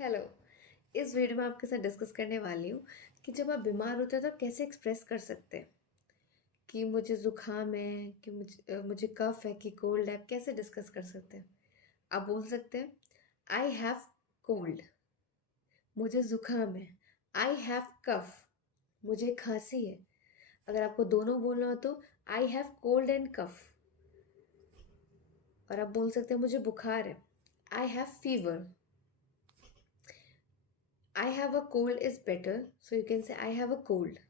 Hello. इस video में आपके साथ डिस्कस करने वाली हूँ कि जब आप बीमार होते हैं तो आप कैसे एक्सप्रेस कर सकते हैं कि मुझे ज़ुकाम है, कि मुझे कफ है, कि कोल्ड है। आप कैसे डिस्कस कर सकते हैं? आप बोल सकते हैं आई हैव कोल्ड, मुझे ज़ुकाम है। आई हैव कफ, मुझे खांसी है। अगर आपको दोनों बोलना हो तो आई हैव कोल्ड एंड कफ। और आप बोल सकते हैं मुझे बुखार है, I have fever. I have a cold is better, so you can say I have a cold.